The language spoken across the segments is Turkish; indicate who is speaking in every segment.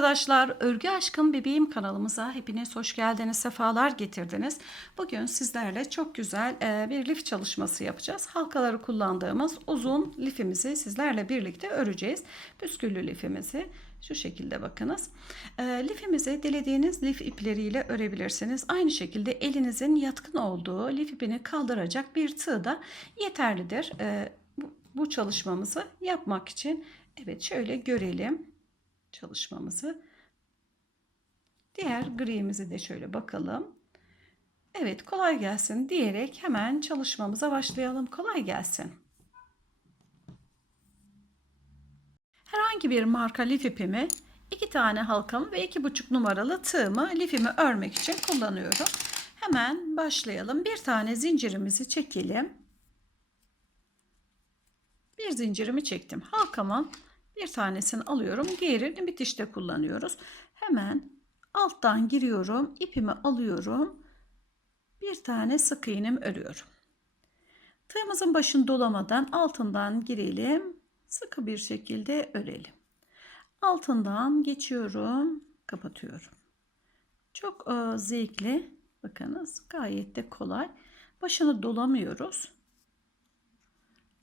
Speaker 1: arkadaşlar, Örgü Aşkım Bebeğim kanalımıza hepiniz hoş geldiniz, sefalar getirdiniz. Bugün sizlerle çok güzel e, bir lif çalışması yapacağız. Halkaları kullandığımız uzun lifimizi sizlerle birlikte öreceğiz. Püsküllü lifimizi şu şekilde bakınız. E, lifimizi dilediğiniz lif ipleriyle örebilirsiniz. Aynı şekilde elinizin yatkın olduğu lif ipini kaldıracak bir tığ da yeterlidir. E, bu, bu çalışmamızı yapmak için evet şöyle görelim çalışmamızı. Diğer grimizi de şöyle bakalım. Evet kolay gelsin diyerek hemen çalışmamıza başlayalım. Kolay gelsin. Herhangi bir marka lif ipimi, iki tane halkamı ve iki buçuk numaralı tığımı lifimi örmek için kullanıyorum. Hemen başlayalım. Bir tane zincirimizi çekelim. Bir zincirimi çektim. Halkamın bir tanesini alıyorum. Diğerini bitişte kullanıyoruz. Hemen alttan giriyorum. ipimi alıyorum. Bir tane sık iğnem örüyorum. Tığımızın başını dolamadan altından girelim. Sıkı bir şekilde örelim. Altından geçiyorum. Kapatıyorum. Çok e, zevkli. Bakınız gayet de kolay. Başını dolamıyoruz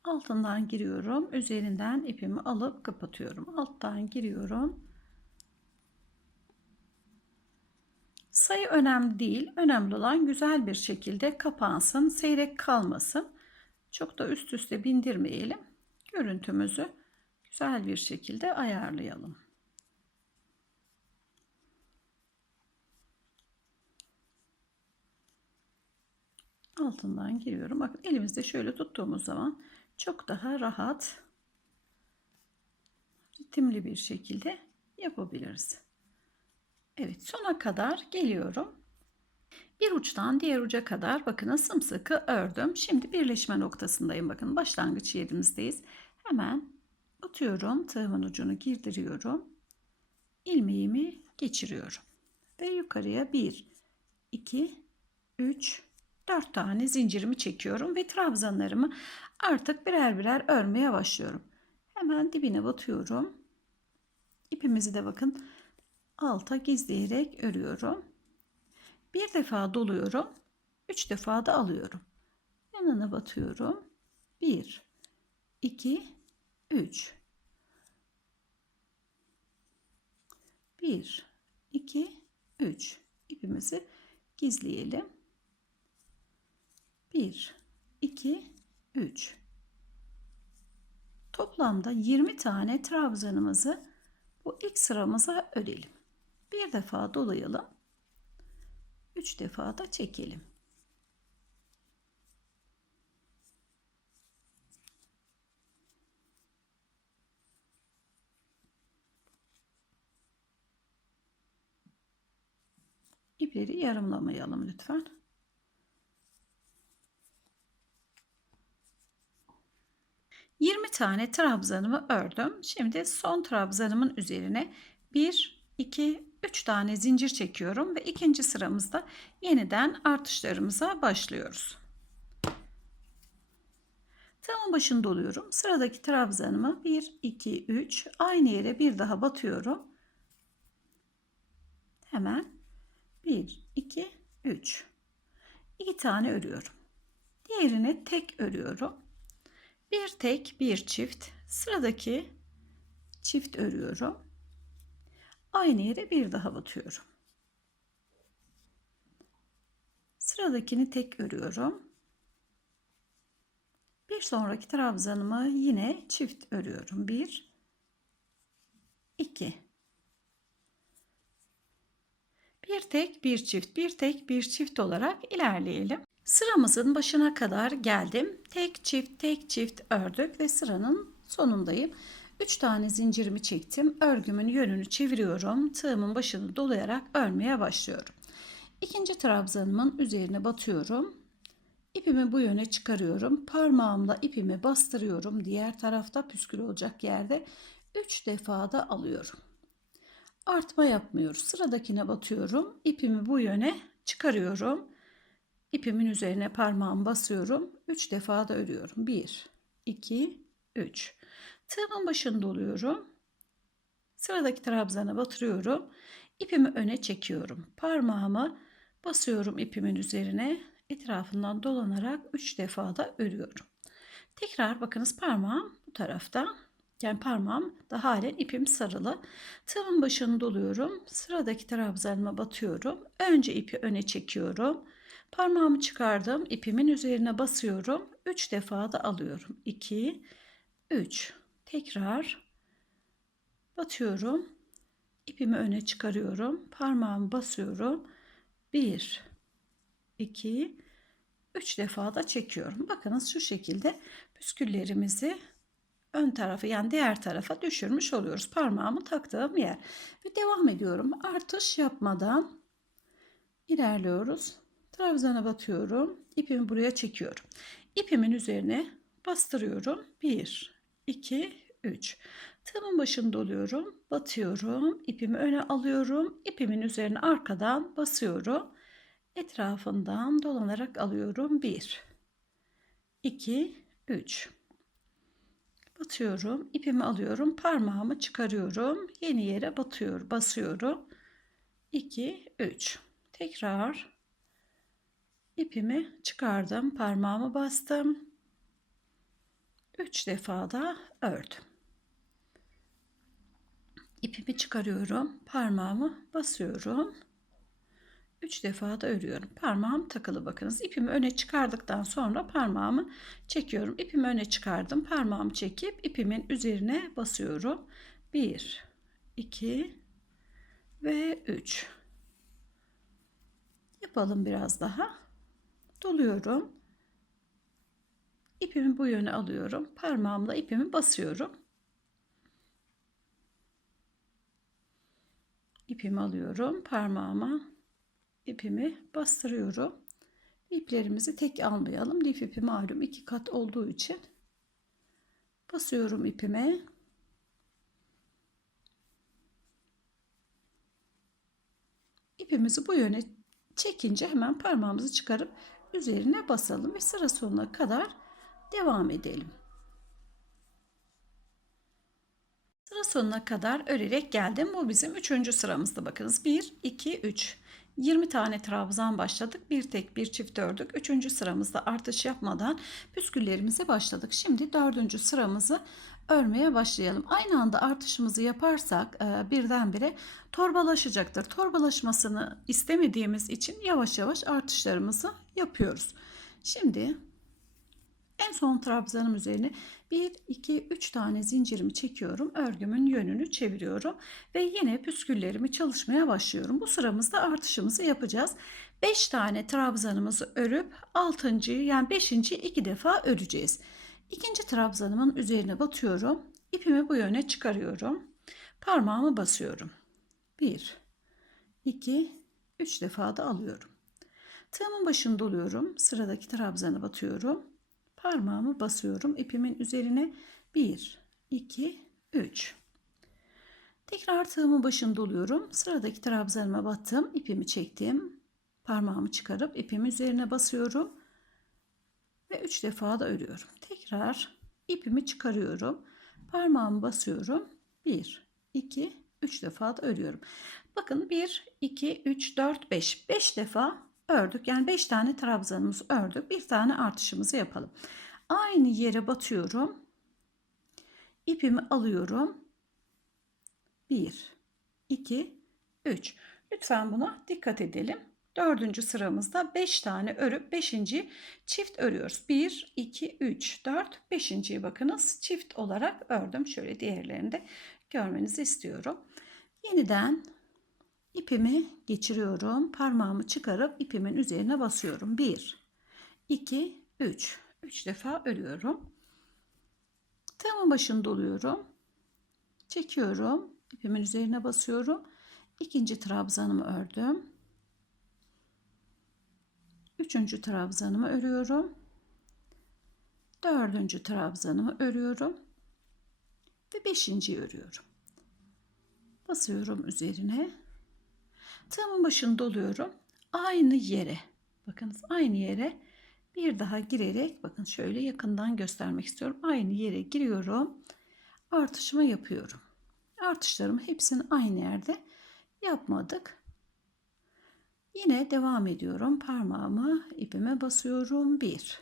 Speaker 1: altından giriyorum. Üzerinden ipimi alıp kapatıyorum. Alttan giriyorum. Sayı önemli değil. Önemli olan güzel bir şekilde kapansın seyrek kalmasın. Çok da üst üste bindirmeyelim. Görüntümüzü güzel bir şekilde ayarlayalım. Altından giriyorum. Bakın elimizde şöyle tuttuğumuz zaman çok daha rahat ritimli bir şekilde yapabiliriz. Evet sona kadar geliyorum. Bir uçtan diğer uca kadar bakın sımsıkı ördüm. Şimdi birleşme noktasındayım. Bakın başlangıç yerimizdeyiz. Hemen batıyorum. Tığımın ucunu girdiriyorum. ilmeğimi geçiriyorum. Ve yukarıya 1, 2, 3, 4 tane zincirimi çekiyorum ve trabzanlarımı artık birer birer örmeye başlıyorum. Hemen dibine batıyorum. İpimizi de bakın alta gizleyerek örüyorum. Bir defa doluyorum. Üç defa da alıyorum. Yanına batıyorum. Bir, iki, üç. Bir, iki, üç. İpimizi gizleyelim. Bir, iki, 3 toplamda 20 tane trabzanımızı bu ilk sıramıza örelim. Bir defa dolayalım. 3 defa da çekelim. İpleri yarımlamayalım lütfen. 20 tane trabzanımı ördüm. Şimdi son trabzanımın üzerine 1, 2, 3 tane zincir çekiyorum ve ikinci sıramızda yeniden artışlarımıza başlıyoruz. Tığımın başını doluyorum. Sıradaki trabzanımı 1, 2, 3 aynı yere bir daha batıyorum. Hemen 1, 2, 3. 2 tane örüyorum. Diğerini tek örüyorum. Bir tek bir çift sıradaki çift örüyorum. Aynı yere bir daha batıyorum. Sıradakini tek örüyorum. Bir sonraki trabzanımı yine çift örüyorum. Bir, iki. Bir tek bir çift, bir tek bir çift olarak ilerleyelim. Sıramızın başına kadar geldim. Tek çift tek çift ördük ve sıranın sonundayım. 3 tane zincirimi çektim. Örgümün yönünü çeviriyorum. Tığımın başını dolayarak örmeye başlıyorum. İkinci trabzanımın üzerine batıyorum. İpimi bu yöne çıkarıyorum. Parmağımla ipimi bastırıyorum. Diğer tarafta püskül olacak yerde 3 defa da alıyorum. Artma yapmıyoruz. Sıradakine batıyorum. İpimi bu yöne çıkarıyorum ipimin üzerine parmağımı basıyorum. 3 defa da örüyorum. 1, 2, 3. Tığımın başını doluyorum. Sıradaki trabzana batırıyorum. İpimi öne çekiyorum. Parmağımı basıyorum ipimin üzerine. Etrafından dolanarak 3 defa da örüyorum. Tekrar bakınız parmağım bu tarafta. Yani parmağım da halen ipim sarılı. Tığımın başını doluyorum. Sıradaki trabzanıma batıyorum. Önce ipi öne çekiyorum. Parmağımı çıkardım. ipimin üzerine basıyorum. 3 defa da alıyorum. 2 3 Tekrar batıyorum. İpimi öne çıkarıyorum. Parmağımı basıyorum. 1 2 3 defa da çekiyorum. Bakınız şu şekilde püsküllerimizi ön tarafı yani diğer tarafa düşürmüş oluyoruz. Parmağımı taktığım yer. Ve devam ediyorum. Artış yapmadan ilerliyoruz. Trabzana batıyorum. İpimi buraya çekiyorum. İpimin üzerine bastırıyorum. 1, 2, 3. Tığımın başını doluyorum. Batıyorum. İpimi öne alıyorum. İpimin üzerine arkadan basıyorum. Etrafından dolanarak alıyorum. 1, 2, 3. Batıyorum. ipimi alıyorum. Parmağımı çıkarıyorum. Yeni yere batıyor, basıyorum. 2, 3. Tekrar ipimi çıkardım. Parmağımı bastım. 3 defa da ördüm. İpimi çıkarıyorum. Parmağımı basıyorum. 3 defa da örüyorum. Parmağım takılı bakınız. İpimi öne çıkardıktan sonra parmağımı çekiyorum. İpimi öne çıkardım. Parmağımı çekip ipimin üzerine basıyorum. 1 2 ve 3 Yapalım biraz daha. Doluyorum. İpimi bu yöne alıyorum. Parmağımla ipimi basıyorum. İpimi alıyorum. Parmağıma ipimi bastırıyorum. İplerimizi tek almayalım. Lif ipi malum iki kat olduğu için basıyorum ipime. İpimizi bu yöne çekince hemen parmağımızı çıkarıp üzerine basalım ve sıra sonuna kadar devam edelim. Sıra sonuna kadar örerek geldim. Bu bizim üçüncü sıramızda bakınız. 1, 2, 3. 20 tane trabzan başladık. Bir tek bir çift ördük. Üçüncü sıramızda artış yapmadan püsküllerimize başladık. Şimdi dördüncü sıramızı örmeye başlayalım. Aynı anda artışımızı yaparsak e, birdenbire torbalaşacaktır. Torbalaşmasını istemediğimiz için yavaş yavaş artışlarımızı yapıyoruz. Şimdi en son trabzanım üzerine 1, 2, 3 tane zincirimi çekiyorum. Örgümün yönünü çeviriyorum. Ve yine püsküllerimi çalışmaya başlıyorum. Bu sıramızda artışımızı yapacağız. 5 tane trabzanımızı örüp 6. yani 5. iki defa öreceğiz. İkinci trabzanımın üzerine batıyorum. İpimi bu yöne çıkarıyorum. Parmağımı basıyorum. 1, 2, 3 defa da alıyorum. Tığımın başını doluyorum. Sıradaki trabzanı batıyorum parmağımı basıyorum ipimin üzerine. 1 2 3 tekrar tığımın başını doluyorum. Sıradaki trabzanıma battım. İpimi çektim. Parmağımı çıkarıp ipimin üzerine basıyorum. Ve 3 defa da örüyorum. Tekrar ipimi çıkarıyorum. Parmağımı basıyorum. 1 2 3 defa da örüyorum. Bakın 1 2 3 4 5 5 defa ördük. Yani 5 tane trabzanımızı ördük. Bir tane artışımızı yapalım. Aynı yere batıyorum. İpimi alıyorum. 1 2 3 Lütfen buna dikkat edelim. Dördüncü sıramızda 5 tane örüp 5. çift örüyoruz. 1, 2, 3, 4, 5.yi bakınız çift olarak ördüm. Şöyle diğerlerini de görmenizi istiyorum. Yeniden ipimi geçiriyorum. Parmağımı çıkarıp ipimin üzerine basıyorum. 1, 2, 3. 3 defa örüyorum. Tığımın başını doluyorum. Çekiyorum. ipimin üzerine basıyorum. İkinci trabzanımı ördüm. Üçüncü trabzanımı örüyorum. Dördüncü trabzanımı örüyorum. Ve beşinciyi örüyorum. Basıyorum üzerine. Tığımın başını doluyorum. Aynı yere. Bakınız aynı yere bir daha girerek bakın şöyle yakından göstermek istiyorum. Aynı yere giriyorum. Artışımı yapıyorum. Artışlarımı hepsini aynı yerde yapmadık. Yine devam ediyorum. Parmağımı ipime basıyorum. 1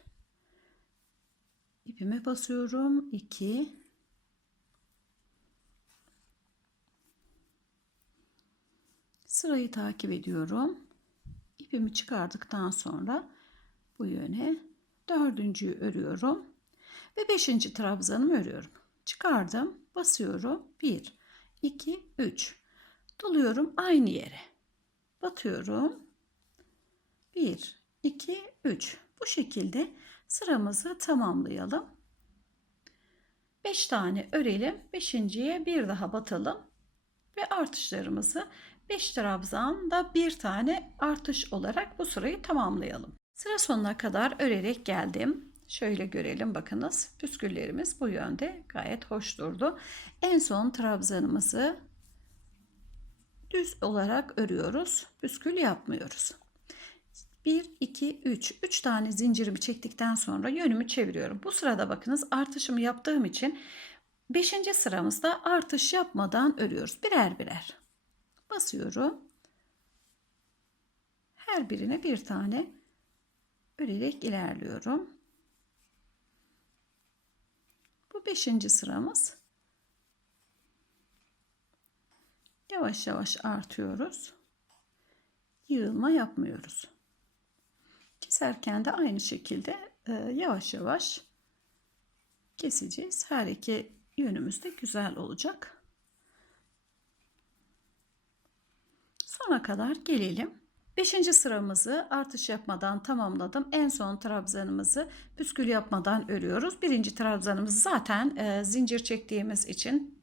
Speaker 1: ipime basıyorum. 2 Sırayı takip ediyorum. İpimi çıkardıktan sonra bu yöne dördüncüyü örüyorum ve beşinci trabzanımı örüyorum. Çıkardım, basıyorum. 1 2 3 doluyorum aynı yere. Batıyorum. 1 2 3 bu şekilde sıramızı tamamlayalım. 5 tane örelim. Beşinciye bir daha batalım ve artışlarımızı 5 trabzan da bir tane artış olarak bu sırayı tamamlayalım. Sıra sonuna kadar örerek geldim. Şöyle görelim bakınız püsküllerimiz bu yönde gayet hoş durdu. En son trabzanımızı düz olarak örüyoruz. Püskül yapmıyoruz. 1, 2, 3. 3 tane zincirimi çektikten sonra yönümü çeviriyorum. Bu sırada bakınız artışımı yaptığım için 5. sıramızda artış yapmadan örüyoruz. Birer birer basıyorum. Her birine bir tane örerek ilerliyorum. Bu beşinci sıramız. Yavaş yavaş artıyoruz. Yığılma yapmıyoruz. Keserken de aynı şekilde e, yavaş yavaş keseceğiz. Her iki yönümüz de güzel olacak. Sona kadar gelelim. Beşinci sıramızı artış yapmadan tamamladım. En son trabzanımızı püskül yapmadan örüyoruz. Birinci trabzanımız zaten e, zincir çektiğimiz için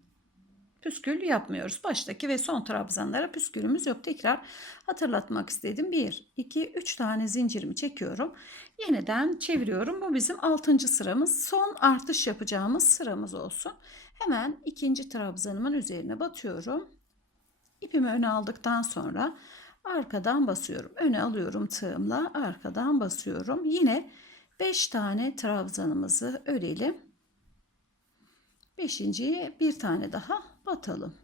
Speaker 1: püskül yapmıyoruz. Baştaki ve son trabzanlara püskülümüz yok. Tekrar hatırlatmak istedim. 1, 2, 3 tane zincirimi çekiyorum. Yeniden çeviriyorum. Bu bizim 6. sıramız. Son artış yapacağımız sıramız olsun. Hemen ikinci trabzanımın üzerine batıyorum. İpimi öne aldıktan sonra arkadan basıyorum. Öne alıyorum tığımla arkadan basıyorum. Yine 5 tane trabzanımızı örelim. Beşinciye bir tane daha batalım.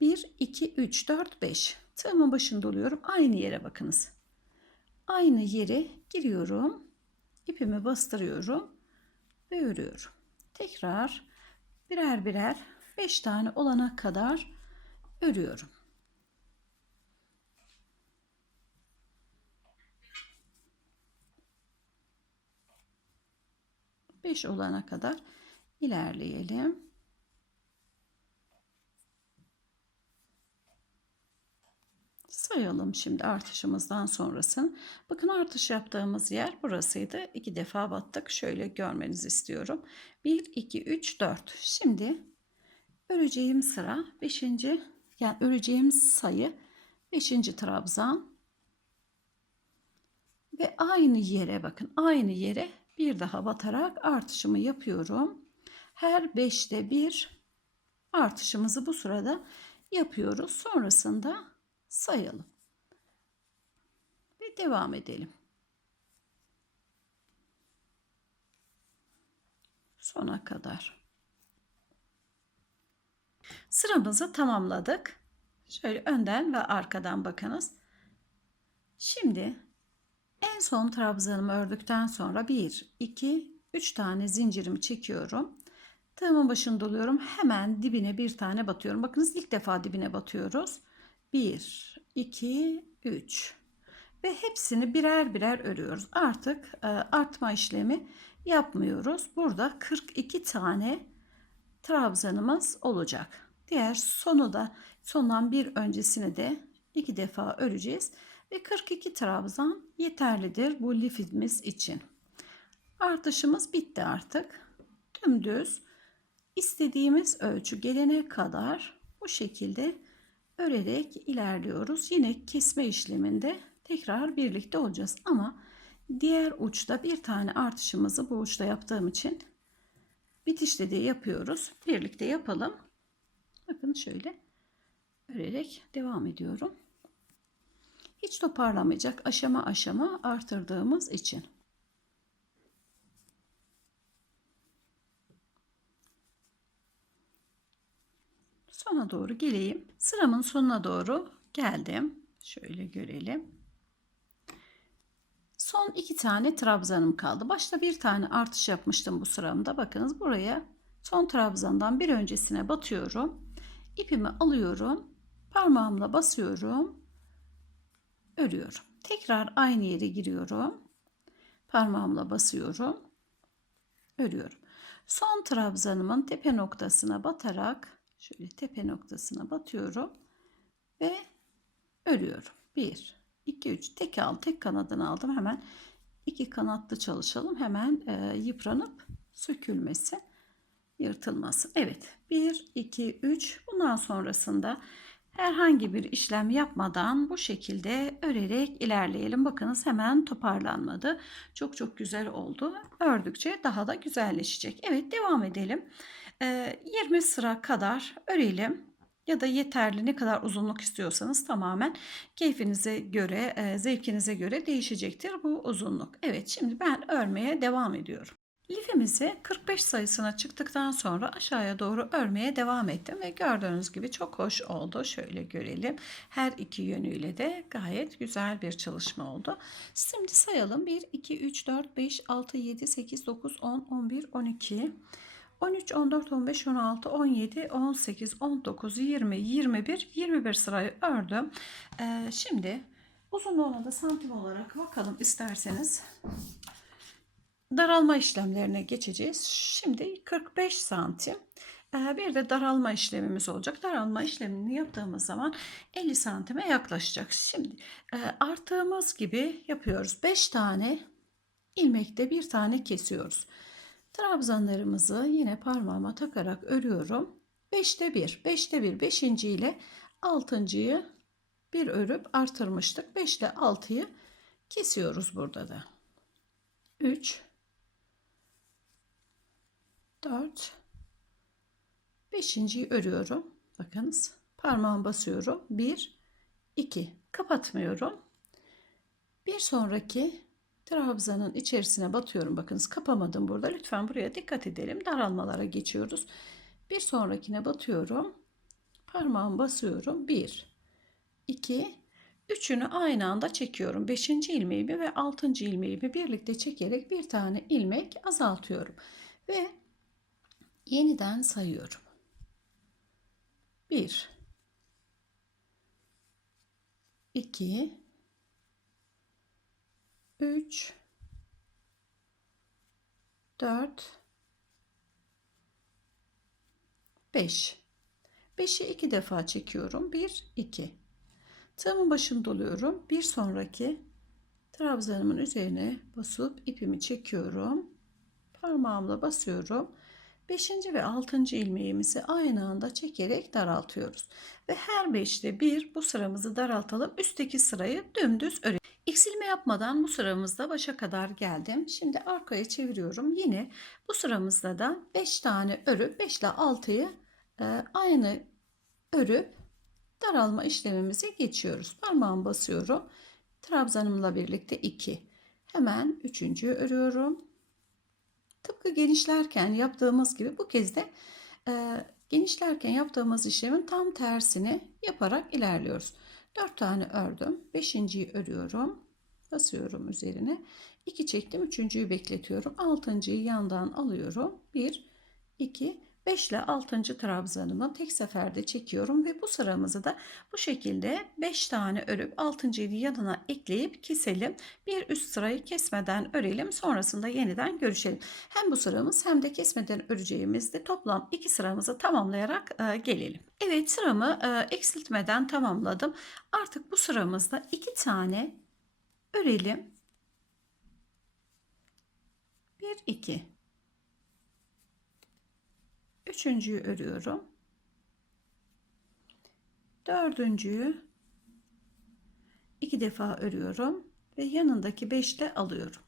Speaker 1: 1, 2, 3, 4, 5. Tığımın başında oluyorum. Aynı yere bakınız. Aynı yere giriyorum. İpimi bastırıyorum ve örüyorum. Tekrar birer birer 5 tane olana kadar örüyorum. Beş olana kadar ilerleyelim. Sayalım şimdi artışımızdan sonrasını. Bakın artış yaptığımız yer burasıydı. İki defa battık. Şöyle görmenizi istiyorum. 1, 2, 3, 4. Şimdi öreceğim sıra 5 yani öreceğim sayı 5. trabzan ve aynı yere bakın aynı yere bir daha batarak artışımı yapıyorum. Her 5'te bir artışımızı bu sırada yapıyoruz. Sonrasında sayalım. Ve devam edelim. Sona kadar. Sıramızı tamamladık. Şöyle önden ve arkadan bakınız. Şimdi en son trabzanımı ördükten sonra 1, 2, 3 tane zincirimi çekiyorum. Tığımın başını doluyorum. Hemen dibine bir tane batıyorum. Bakınız ilk defa dibine batıyoruz. 1, 2, 3 ve hepsini birer birer örüyoruz. Artık e, artma işlemi yapmıyoruz. Burada 42 tane trabzanımız olacak. Diğer sonu da sondan bir öncesini de iki defa öreceğiz. Ve 42 trabzan yeterlidir bu lifimiz için. Artışımız bitti artık. Dümdüz istediğimiz ölçü gelene kadar bu şekilde örerek ilerliyoruz. Yine kesme işleminde tekrar birlikte olacağız ama diğer uçta bir tane artışımızı bu uçta yaptığım için bitişte de yapıyoruz. Birlikte yapalım. Bakın şöyle örerek devam ediyorum. Hiç toparlamayacak aşama aşama artırdığımız için. sona doğru geleyim. Sıramın sonuna doğru geldim. Şöyle görelim. Son iki tane trabzanım kaldı. Başta bir tane artış yapmıştım bu sıramda. Bakınız buraya son trabzandan bir öncesine batıyorum. İpimi alıyorum. Parmağımla basıyorum. Örüyorum. Tekrar aynı yere giriyorum. Parmağımla basıyorum. Örüyorum. Son trabzanımın tepe noktasına batarak şöyle tepe noktasına batıyorum ve örüyorum. 1 2 3 tek al tek kanadını aldım. Hemen iki kanatlı çalışalım. Hemen e, yıpranıp sökülmesin. Yırtılmasın. Evet. 1 2 3 bundan sonrasında herhangi bir işlem yapmadan bu şekilde örerek ilerleyelim. Bakınız hemen toparlanmadı. Çok çok güzel oldu. Ördükçe daha da güzelleşecek. Evet devam edelim. 20 sıra kadar örelim ya da yeterli ne kadar uzunluk istiyorsanız tamamen keyfinize göre, zevkinize göre değişecektir bu uzunluk. Evet şimdi ben örmeye devam ediyorum. Lifimizi 45 sayısına çıktıktan sonra aşağıya doğru örmeye devam ettim ve gördüğünüz gibi çok hoş oldu. Şöyle görelim. Her iki yönüyle de gayet güzel bir çalışma oldu. Şimdi sayalım. 1, 2, 3, 4, 5, 6, 7, 8, 9, 10, 11, 12, 13, 14, 15, 16, 17, 18, 19, 20, 21, 21 sırayı ördüm. Ee, şimdi uzunluğuna da santim olarak bakalım isterseniz daralma işlemlerine geçeceğiz. Şimdi 45 santim. Ee, bir de daralma işlemimiz olacak. Daralma işlemini yaptığımız zaman 50 santime yaklaşacak. Şimdi e, arttığımız gibi yapıyoruz. 5 tane ilmekte bir tane kesiyoruz. Trabzanlarımızı yine parmağıma takarak örüyorum. 5'te 1, 5'te 1, 5. ile 6.yı bir örüp artırmıştık. 5 ile 6'yı kesiyoruz burada da. 3 4 5.yi örüyorum. Bakınız parmağım basıyorum. 1 2 kapatmıyorum. Bir sonraki trabzanın içerisine batıyorum. Bakınız kapamadım burada. Lütfen buraya dikkat edelim. Daralmalara geçiyoruz. Bir sonrakine batıyorum. Parmağımı basıyorum. 1 2 Üçünü aynı anda çekiyorum. Beşinci ilmeğimi ve altıncı ilmeğimi birlikte çekerek bir tane ilmek azaltıyorum. Ve yeniden sayıyorum. 1 2 3 4 5 5'i iki defa çekiyorum. 1 2 Tığımın başını doluyorum. Bir sonraki trabzanımın üzerine basıp ipimi çekiyorum. Parmağımla basıyorum. 5. ve 6. ilmeğimizi aynı anda çekerek daraltıyoruz. Ve her 5'te bir bu sıramızı daraltalım. Üstteki sırayı dümdüz örelim. Eksilme yapmadan bu sıramızda başa kadar geldim. Şimdi arkaya çeviriyorum. Yine bu sıramızda da 5 tane örüp 5 ile 6'yı e, aynı örüp daralma işlemimize geçiyoruz. Parmağımı basıyorum. Trabzanımla birlikte 2. Hemen üçüncüyü örüyorum. Tıpkı genişlerken yaptığımız gibi bu kez de e, genişlerken yaptığımız işlemin tam tersini yaparak ilerliyoruz. 4 tane ördüm. 5.yi örüyorum. Basıyorum üzerine. 2 çektim. 3.yü bekletiyorum. 6.yı yandan alıyorum. 1 2 5 ile 6. trabzanımı tek seferde çekiyorum ve bu sıramızı da bu şekilde 5 tane örüp 6.yı yanına ekleyip keselim. Bir üst sırayı kesmeden örelim. Sonrasında yeniden görüşelim. Hem bu sıramız hem de kesmeden öreceğimizde toplam 2 sıramızı tamamlayarak e, gelelim. Evet sıramı e, eksiltmeden tamamladım. Artık bu sıramızda 2 tane örelim. 1 2 Üçüncüyü örüyorum. Dördüncüyü iki defa örüyorum ve yanındaki beşte alıyorum.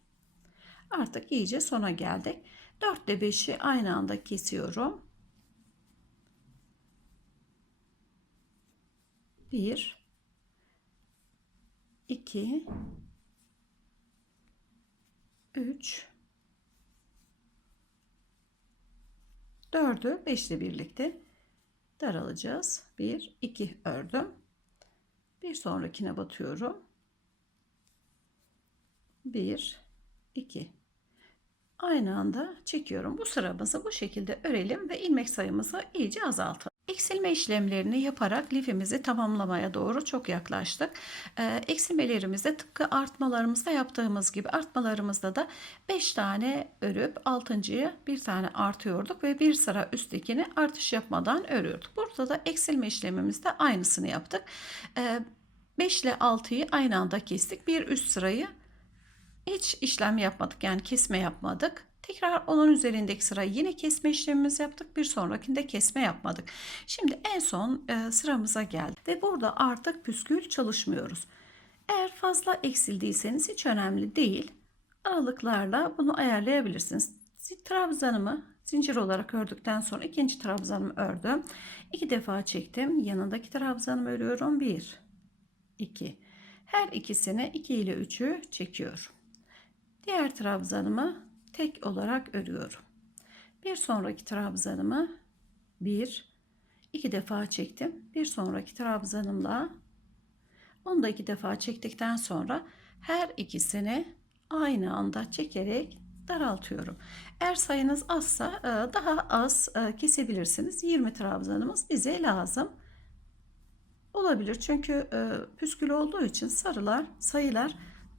Speaker 1: Artık iyice sona geldik. 4 ile 5'i aynı anda kesiyorum. 1 2 3 4'ü 5 ile birlikte daralacağız. 1 2 ördüm. Bir sonrakine batıyorum. 1 2 Aynı anda çekiyorum. Bu sıramızı bu şekilde örelim ve ilmek sayımızı iyice azaltalım. Eksilme işlemlerini yaparak lifimizi tamamlamaya doğru çok yaklaştık. Ee, eksilmelerimizde tıpkı artmalarımızda yaptığımız gibi artmalarımızda da 5 tane örüp 6.yı bir tane artıyorduk ve bir sıra üsttekini artış yapmadan örüyorduk. Burada da eksilme işlemimizde aynısını yaptık. Ee, 5 ile 6'yı aynı anda kestik. Bir üst sırayı hiç işlem yapmadık yani kesme yapmadık. Tekrar onun üzerindeki sırayı yine kesme işlemimizi yaptık. Bir sonrakinde kesme yapmadık. Şimdi en son e, sıramıza geldik ve burada artık püskül çalışmıyoruz. Eğer fazla eksildiyseniz hiç önemli değil. Aralıklarla bunu ayarlayabilirsiniz. Trabzanımı zincir olarak ördükten sonra ikinci trabzanımı ördüm. İki defa çektim. Yanındaki trabzanımı örüyorum. Bir, iki. Her ikisini 2 ile 3'ü çekiyorum. Diğer trabzanımı tek olarak örüyorum. Bir sonraki trabzanımı bir, iki defa çektim. Bir sonraki trabzanımla onu defa çektikten sonra her ikisini aynı anda çekerek daraltıyorum. Eğer sayınız azsa e, daha az e, kesebilirsiniz. 20 trabzanımız bize lazım. Olabilir çünkü e, püskül olduğu için sarılar, sayılar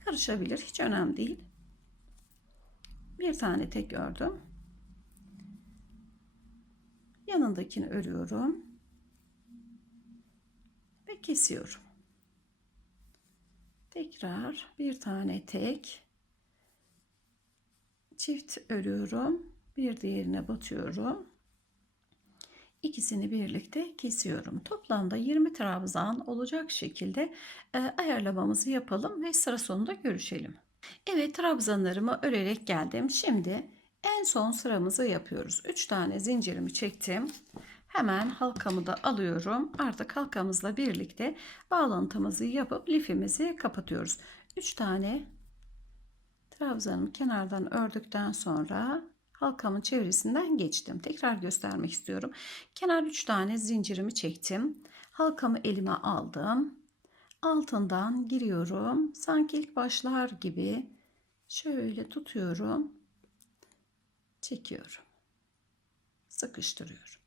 Speaker 1: karışabilir. Hiç önemli değil bir tane tek ördüm. Yanındakini örüyorum. Ve kesiyorum. Tekrar bir tane tek çift örüyorum. Bir diğerine batıyorum. İkisini birlikte kesiyorum. Toplamda 20 trabzan olacak şekilde e, ayarlamamızı yapalım ve sıra sonunda görüşelim. Evet trabzanlarımı örerek geldim. Şimdi en son sıramızı yapıyoruz. 3 tane zincirimi çektim. Hemen halkamı da alıyorum. Artık halkamızla birlikte bağlantımızı yapıp lifimizi kapatıyoruz. 3 tane trabzanımı kenardan ördükten sonra halkamın çevresinden geçtim. Tekrar göstermek istiyorum. Kenar 3 tane zincirimi çektim. Halkamı elime aldım altından giriyorum. Sanki ilk başlar gibi şöyle tutuyorum. Çekiyorum. Sıkıştırıyorum.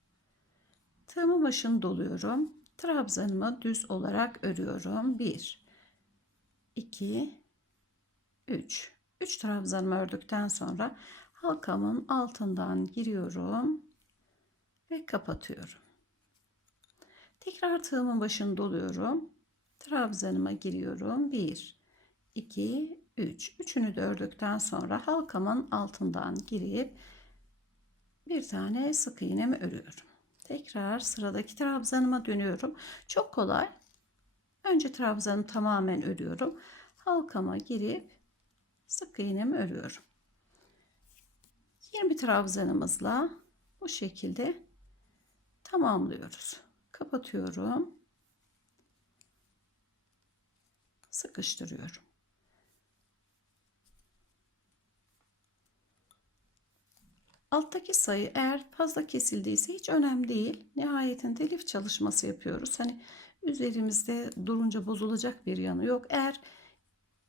Speaker 1: Tığımın başını doluyorum. Trabzanımı düz olarak örüyorum. 1 2 3 3 trabzanımı ördükten sonra halkamın altından giriyorum ve kapatıyorum. Tekrar tığımın başını doluyorum trabzanıma giriyorum. 1 2 3 üçünü de ördükten sonra halkamın altından girip bir tane sık iğnemi örüyorum. Tekrar sıradaki trabzanıma dönüyorum. Çok kolay. Önce trabzanımı tamamen örüyorum. Halkama girip sık iğnemi örüyorum. 20 trabzanımızla bu şekilde tamamlıyoruz. Kapatıyorum. Sıkıştırıyorum. Alttaki sayı eğer fazla kesildiyse hiç önemli değil. Nihayetinde lif çalışması yapıyoruz. Hani üzerimizde durunca bozulacak bir yanı yok. Eğer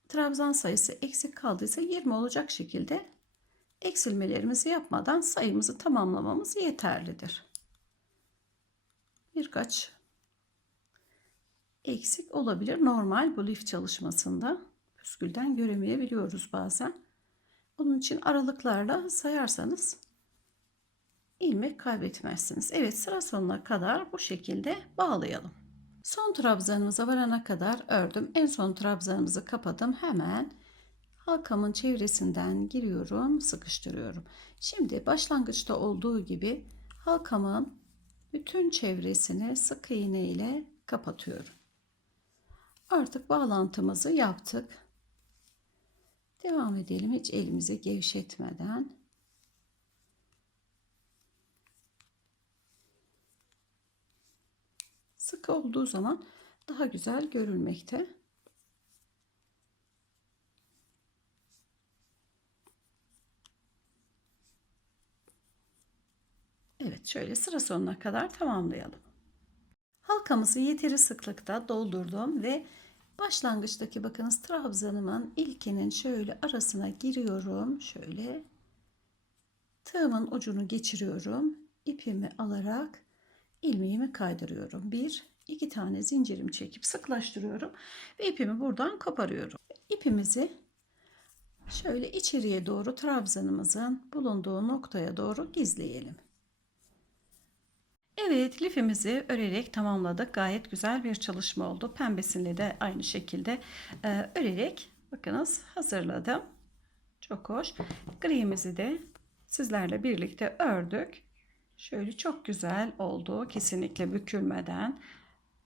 Speaker 1: trabzan sayısı eksik kaldıysa 20 olacak şekilde eksilmelerimizi yapmadan sayımızı tamamlamamız yeterlidir. Birkaç eksik olabilir. Normal bu lif çalışmasında püskülden göremeyebiliyoruz bazen. Onun için aralıklarla sayarsanız ilmek kaybetmezsiniz. Evet sıra sonuna kadar bu şekilde bağlayalım. Son trabzanımıza varana kadar ördüm. En son trabzanımızı kapadım. Hemen halkamın çevresinden giriyorum, sıkıştırıyorum. Şimdi başlangıçta olduğu gibi halkamın bütün çevresini sık iğne ile kapatıyorum. Artık bağlantımızı yaptık. Devam edelim hiç elimizi gevşetmeden. Sık olduğu zaman daha güzel görülmekte. Evet şöyle sıra sonuna kadar tamamlayalım. Halkamızı yeteri sıklıkta doldurdum ve başlangıçtaki bakınız trabzanımın ilkinin şöyle arasına giriyorum. Şöyle tığımın ucunu geçiriyorum. ipimi alarak ilmeğimi kaydırıyorum. Bir, iki tane zincirimi çekip sıklaştırıyorum ve ipimi buradan koparıyorum. İpimizi şöyle içeriye doğru trabzanımızın bulunduğu noktaya doğru gizleyelim. Evet lifimizi örerek tamamladık. Gayet güzel bir çalışma oldu. Pembesini de aynı şekilde e, örerek bakınız hazırladım. Çok hoş. Grimizi de sizlerle birlikte ördük. Şöyle çok güzel oldu. Kesinlikle bükülmeden.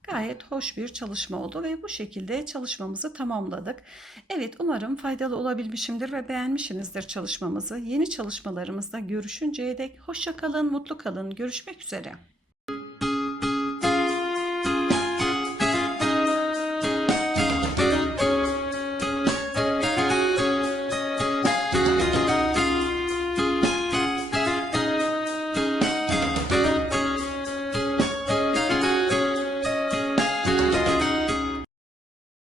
Speaker 1: Gayet hoş bir çalışma oldu ve bu şekilde çalışmamızı tamamladık. Evet umarım faydalı olabilmişimdir ve beğenmişsinizdir çalışmamızı. Yeni çalışmalarımızda görüşünceye dek hoşça kalın, mutlu kalın. Görüşmek üzere.